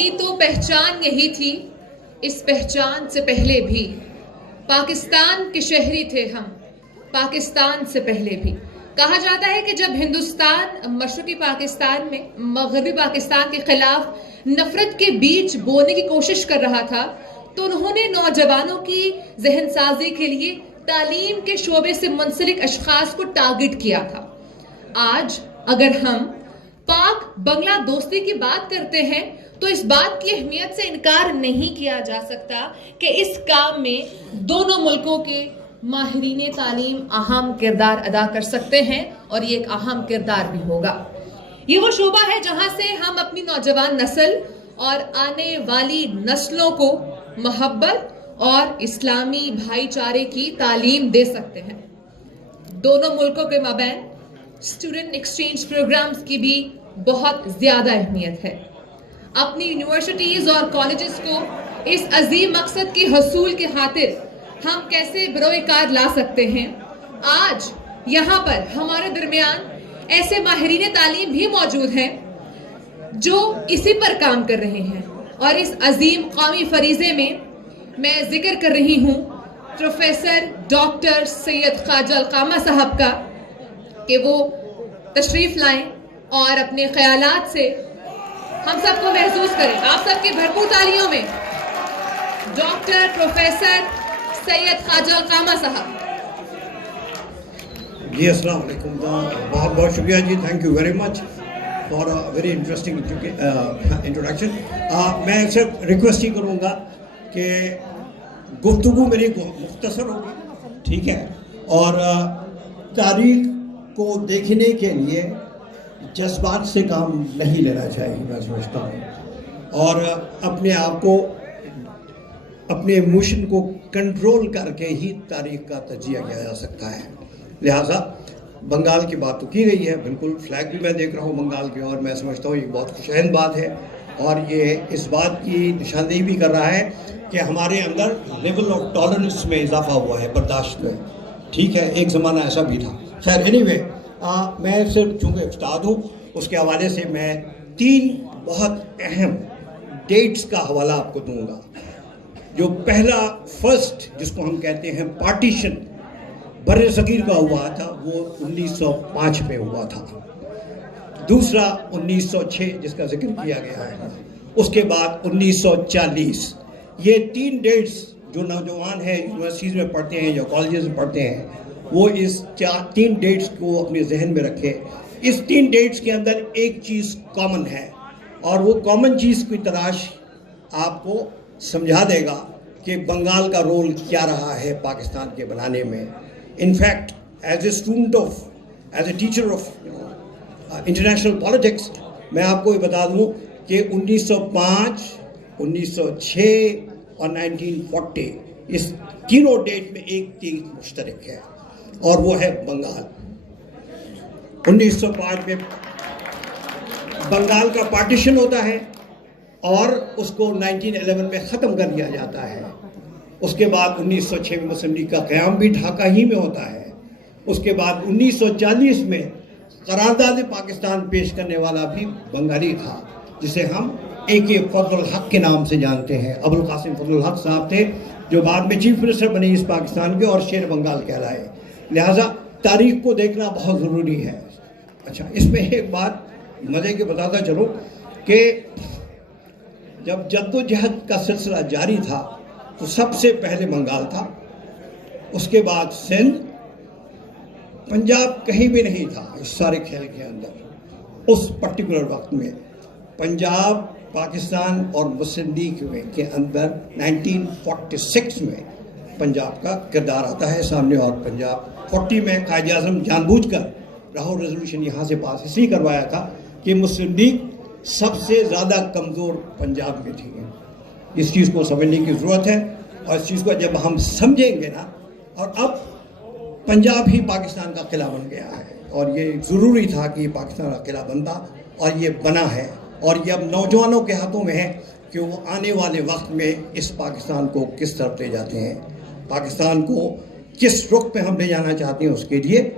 اپنی تو پہچان یہی تھی، اس پہچان سے پہلے بھی پاکستان کے شہری تھے ہم، پاکستان سے پہلے بھی۔ کہا جاتا ہے کہ جب ہندوستان مشرقی پاکستان میں مغربی پاکستان کے خلاف نفرت کے بیج بونے کی کوشش کر رہا تھا تو انہوں نے نوجوانوں کی ذہن سازی کے لیے تعلیم کے شعبے سے منسلک اشخاص کو ٹارگٹ کیا تھا۔ آج اگر ہم پاک بنگلہ دوستی کی بات کرتے ہیں تو اس بات کی اہمیت سے انکار نہیں کیا جا سکتا کہ اس کام میں دونوں ملکوں کے ماہرین تعلیم اہم کردار ادا کر سکتے ہیں اور یہ ایک اہم کردار بھی ہوگا۔ یہ وہ شعبہ ہے جہاں سے ہم اپنی نوجوان نسل اور آنے والی نسلوں کو محبت اور اسلامی بھائی چارے کی تعلیم دے سکتے ہیں۔ دونوں ملکوں کے مابین اسٹوڈنٹ ایکسچینج پروگرامز کی بھی بہت زیادہ اہمیت ہے۔ اپنی یونیورسٹیز اور کالجز کو اس عظیم مقصد کے حصول کے خاطر ہم کیسے بروئے کار لا سکتے ہیں؟ آج یہاں پر ہمارے درمیان ایسے ماہرین تعلیم بھی موجود ہیں جو اسی پر کام کر رہے ہیں، اور اس عظیم قومی فریضے میں میں ذکر کر رہی ہوں پروفیسر ڈاکٹر سید خواجہ القامہ صاحب کا کہ وہ تشریف لائیں اور اپنے خیالات سے ہم سب کو محسوس کریں۔ آپ سب کی بھرپور تالیوں میں ڈاکٹر پروفیسر سید خواجہ القامہ صاحب۔ جی السلام علیکم، بہت بہت شکریہ جی، thank you very much for very interesting introduction. میں صرف ریکویسٹ ہی کروں گا کہ گفتگو میری مختصر ہوگی، ٹھیک ہے، اور تاریخ کو دیکھنے کے لیے جذبات سے کام نہیں لینا چاہیے، میں سمجھتا ہوں، اور اپنے آپ کو، اپنے ایموشن کو کنٹرول کر کے ہی تاریخ کا تجزیہ کیا جا سکتا ہے۔ لہٰذا بنگال کی بات تو کی گئی ہے، بالکل فلیگ بھی میں دیکھ رہا ہوں بنگال کے، اور میں سمجھتا ہوں یہ بہت خوشائند بات ہے، اور یہ اس بات کی نشاندہی بھی کر رہا ہے کہ ہمارے اندر لیول آف ٹالرنس میں اضافہ ہوا ہے، برداشت میں، ٹھیک ہے، ایک زمانہ ایسا بھی تھا۔ خیر اینی وے، میں صرف چونکہ استاد ہوں اس کے حوالے سے میں 3 بہت اہم ڈیٹس کا حوالہ آپ کو دوں گا۔ جو پہلا فرسٹ جس کو ہم کہتے ہیں پارٹیشن بر صغیر کا ہوا تھا وہ 1905 میں ہوا تھا، دوسرا 1906 جس کا ذکر کیا گیا ہے، اس کے بعد 1940۔ یہ 3 ڈیٹس جو نوجوان ہیں یونیورسٹیز میں پڑھتے ہیں یا کالجز میں پڑھتے ہیں وہ اس 3 ڈیٹس کو اپنے ذہن میں رکھے۔ اس 3 ڈیٹس کے اندر ایک چیز کامن ہے، اور وہ کامن چیز کی تلاش آپ کو سمجھا دے گا کہ بنگال کا رول کیا رہا ہے پاکستان کے بنانے میں۔ In fact as a student as a teacher of international politics میں آپ کو یہ بتا دوں کہ 1905، 1906 اور 1940 اس تینوں ڈیٹ میں ایک چیز مشترک ہے، اور وہ ہے بنگال۔ 1905 میں بنگال کا پارٹیشن ہوتا ہے اور اس کو 1911 میں ختم کر دیا جاتا ہے۔ اس کے بعد 1906 میں مسلم لیگ کا قیام بھی ڈھاکہ ہی میں ہوتا ہے۔ اس کے بعد 1940 میں قرارداد پاکستان پیش کرنے والا بھی بنگالی تھا، جسے ہم AK فضل الحق کے نام سے جانتے ہیں۔ ابوالقاسم فضل الحق صاحب تھے جو بعد میں چیف منسٹر بنے اس پاکستان کے اور شیر بنگال کہلائے۔ لہٰذا تاریخ کو دیکھنا بہت ضروری ہے۔ اچھا، اس میں ایک بات مزے کے بتاتا چلوں کہ جب جد و جہد کا سلسلہ جاری تھا تو سب سے پہلے بنگال تھا، اس کے بعد سندھ، پنجاب کہیں بھی نہیں تھا اس سارے کھیل کے اندر۔ اس پرٹیکولر وقت میں پنجاب، پاکستان اور مسلم لیگ کے اندر 1946 میں پنجاب کا کردار آتا ہے سامنے، اور پنجاب 40 میں قائد اعظم جان بوجھ کر لاہور ریزولوشن یہاں سے پاس اس لیے کروایا تھا کہ مسلم لیگ سب سے زیادہ کمزور پنجاب میں تھی۔ اس چیز کو سمجھنے کی ضرورت ہے، اور اس چیز کو جب ہم سمجھیں گے نا، اور اب پنجاب ہی پاکستان کا قلعہ بن گیا ہے، اور یہ ضروری تھا کہ یہ پاکستان کا قلعہ بنتا، اور یہ بنا ہے، اور یہ اب نوجوانوں کے ہاتھوں میں ہے کہ وہ آنے والے وقت میں اس پاکستان کو کس طرف لے جاتے ہیں، پاکستان کو کس رخ پہ ہم لے جانا چاہتے ہیں۔ اس کے لیے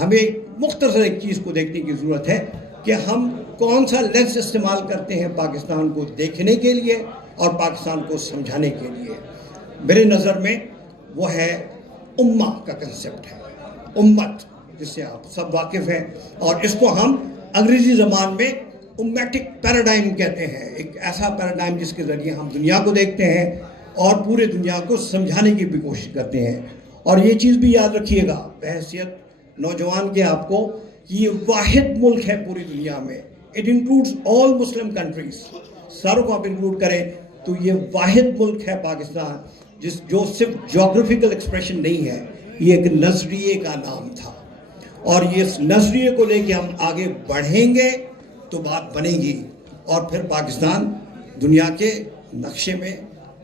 ہمیں مختصر ایک چیز کو دیکھنے کی ضرورت ہے کہ ہم کون سا لینس استعمال کرتے ہیں پاکستان کو دیکھنے کے لیے اور پاکستان کو سمجھانے کے لیے. میرے نظر میں وہ ہے امہ کا کنسپٹ ہے, امت, جس سے آپ سب واقف ہیں, اور اس کو ہم انگریزی زبان میں امیٹک پیراڈائم کہتے ہیں. ایک ایسا پیراڈائم جس کے ذریعے ہم دنیا کو دیکھتے ہیں اور پورے دنیا کو سمجھانے کی بھی کوشش کرتے ہیں. اور یہ چیز بھی یاد رکھیے گا بحیثیت نوجوان کے آپ کو, کہ یہ واحد ملک ہے پوری دنیا میں. It includes all Muslim countries, ساروں کو آپ انکلوڈ کریں تو یہ واحد ملک ہے پاکستان, جو صرف جغرافیکل ایکسپریشن نہیں ہے, یہ ایک نظریے کا نام تھا. اور یہ اس نظریے کو لے کے ہم آگے بڑھیں گے تو بات بنے گی, اور پھر پاکستان دنیا کے نقشے میں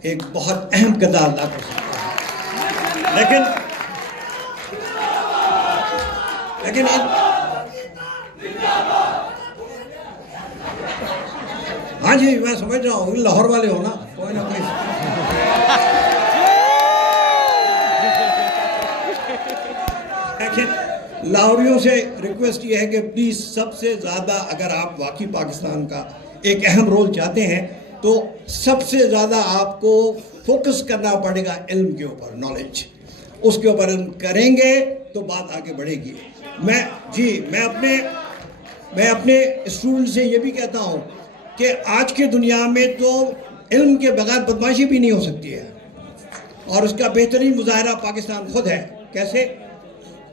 ایک بہت اہم کردار ادا کر سکتا ہے. لیکن ہاں جی, میں سمجھ رہا ہوں لاہور والے ہو نا, کوئی نہ کوئی. لاہوریوں سے ریکویسٹ یہ ہے کہ پلیز سب سے زیادہ اگر آپ واقعی پاکستان کا ایک اہم رول چاہتے ہیں تو سب سے زیادہ آپ کو فوکس کرنا پڑے گا علم کے اوپر, نالج, اس کے اوپر علم کریں گے تو بات آگے بڑھے گی. میں اپنے اسٹوڈنٹ سے یہ بھی کہتا ہوں کہ آج کے دنیا میں تو علم کے بغیر بدمعاشی بھی نہیں ہو سکتی ہے, اور اس کا بہترین مظاہرہ پاکستان خود ہے. کیسے؟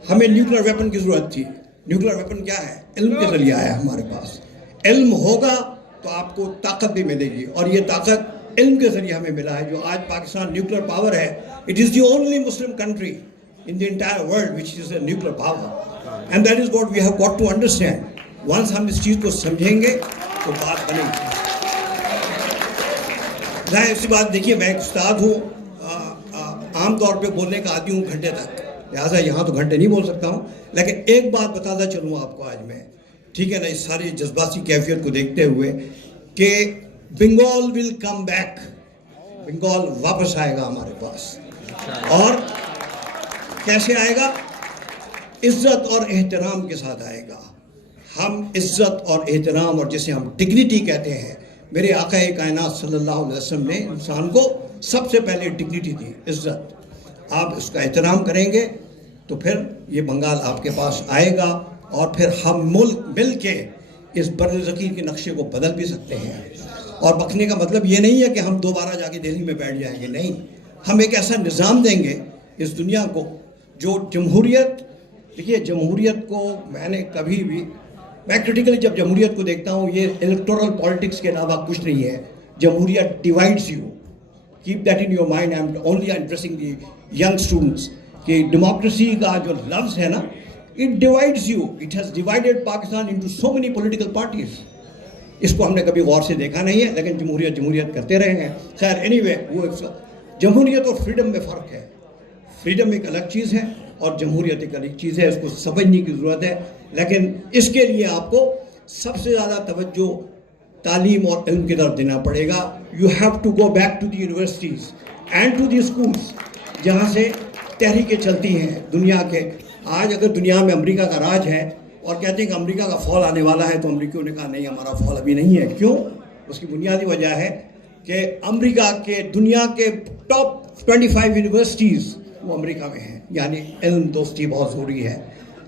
ہمیں نیوکلیر ویپن کی ضرورت تھی. نیوکلیر ویپن کیا ہے؟ علم کے ذریعے آیا ہمارے پاس. علم ہوگا تو آپ کو طاقت بھی ملے گی, اور یہ طاقت علم کے ذریعے ہمیں ملا ہے. جو آج پاکستان نیوکلیر پاور ہے, it is the only Muslim country in the entire world which is a nuclear power, and that is what we have got to understand. Once ہم اس چیز کو سمجھیں گے تو بات بنے گی. ظاہر سی بات, دیکھیے میں ایک استاد ہوں, عام طور پہ بولنے کا عادی ہوں گھنٹے تک, لہٰذا یہاں تو گھنٹے نہیں بول سکتا ہوں. لیکن ایک بات بتاتا چلوں آپ کو آج میں, ٹھیک ہے نا, اس ساری جذباتی کیفیت کو دیکھتے ہوئے, کہ بنگال ول کم بیک, بنگال واپس آئے گا ہمارے پاس. اور کیسے آئے گا؟ عزت اور احترام کے ساتھ آئے گا. ہم عزت اور احترام, اور جسے ہم ڈگنیٹی کہتے ہیں, میرے آقا کائنات صلی اللہ علیہ وسلم نے انسان کو سب سے پہلے ڈگنیٹی دی, عزت. آپ اس کا احترام کریں گے تو پھر یہ بنگال آپ کے پاس آئے گا, اور پھر ہم ملک مل کے اس برصغیر کے نقشے کو بدل بھی سکتے ہیں. اور بکنے کا مطلب یہ نہیں ہے کہ ہم دوبارہ جا کے دہلی میں بیٹھ جائیں گے, نہیں. ہم ایک ایسا نظام دیں گے اس دنیا کو جو جمہوریت, دیکھیے جمہوریت کو میں نے کبھی بھی, میں کرٹیکلی جب جمہوریت کو دیکھتا ہوں, یہ الیکٹورل پالیٹکس کے علاوہ کچھ نہیں ہے. جمہوریت divides you, keep that in your mind. I am only addressing the young students, کہ ڈیموکریسی کا جو لفظ ہے نا, it divides you. It has divided Pakistan into so many political parties. اس کو ہم نے کبھی غور سے دیکھا نہیں ہے, لیکن جمہوریت کرتے رہے ہیں. خیر اینی وے, وہ جمہوریت اور فریڈم میں فرق ہے. فریڈم ایک الگ چیز ہے اور جمہوریت ایک الگ چیز ہے, اس کو سمجھنے کی ضرورت ہے. لیکن اس کے لیے آپ کو سب سے زیادہ توجہ تعلیم اور علم کی طرف دینا پڑے گا. You have to go back to the universities and to the schools, جہاں سے تحریکیں چلتی ہیں دنیا کے. آج اگر دنیا میں امریکہ کا راج ہے اور کہتے ہیں کہ امریکہ کا فال آنے والا ہے, تو امریکیوں نے کہا نہیں, ہمارا فال ابھی نہیں ہے. کیوں؟ اس کی بنیادی وجہ ہے کہ امریکہ کے دنیا کے ٹاپ 25 یونیورسٹیز وہ امریکہ میں ہیں. یعنی علم دوستی بہت ضروری ہے.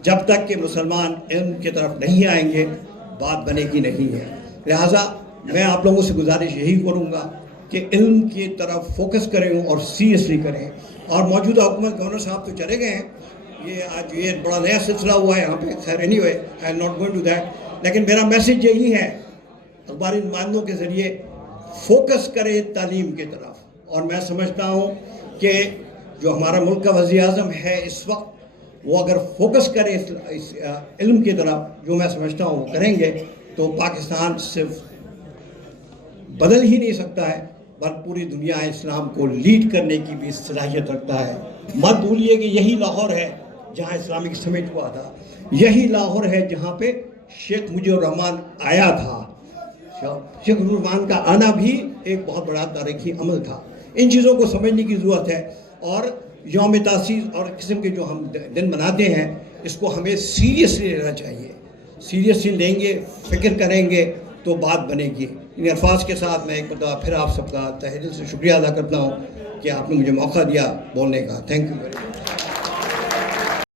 جب تک کہ مسلمان علم کی طرف نہیں آئیں گے بات بنے گی نہیں ہے. لہٰذا میں آپ لوگوں سے گزارش یہی کروں گا کہ علم کی طرف فوکس کریں اور سیریسلی کریں. اور موجودہ حکومت گورنر صاحب تو چلے گئے ہیں, یہ آج یہ بڑا نیا سلسلہ ہوا ہے یہاں پہ. خیر anyway, I am not going to that. لیکن میرا میسج یہی ہے, اخباری نمائندوں کے ذریعے فوکس کرے تعلیم کی طرف. اور میں سمجھتا ہوں کہ جو ہمارا ملک کا وزیر اعظم ہے اس وقت, وہ اگر فوکس کرے اس علم کی طرف, جو میں سمجھتا ہوں وہ کریں گے, تو پاکستان صرف بدل ہی نہیں سکتا ہے بلکہ پوری دنیا اسلام کو لیڈ کرنے کی بھی صلاحیت رکھتا ہے. مت بھولیے کہ یہی لاہور ہے جہاں اسلامک سمٹ ہوا تھا, یہی لاہور ہے جہاں پہ شیخ مجیب الرحمان آیا تھا. شیخ مجیب الرحمان کا آنا بھی ایک بہت بڑا تاریخی عمل تھا. ان چیزوں کو سمجھنے کی ضرورت ہے. اور یوم تاسیس اور قسم کے جو ہم دن مناتے ہیں, اس کو ہمیں سیریسلی لینا چاہیے. سیریسلی لیں گے, فکر کریں گے تو بات بنے گی. ان الفاظ کے ساتھ میں ایک مرتبہ پھر آپ سب کا تہہ دل سے شکریہ ادا کرتا ہوں کہ آپ نے مجھے موقع دیا بولنے کا. Thank you very much.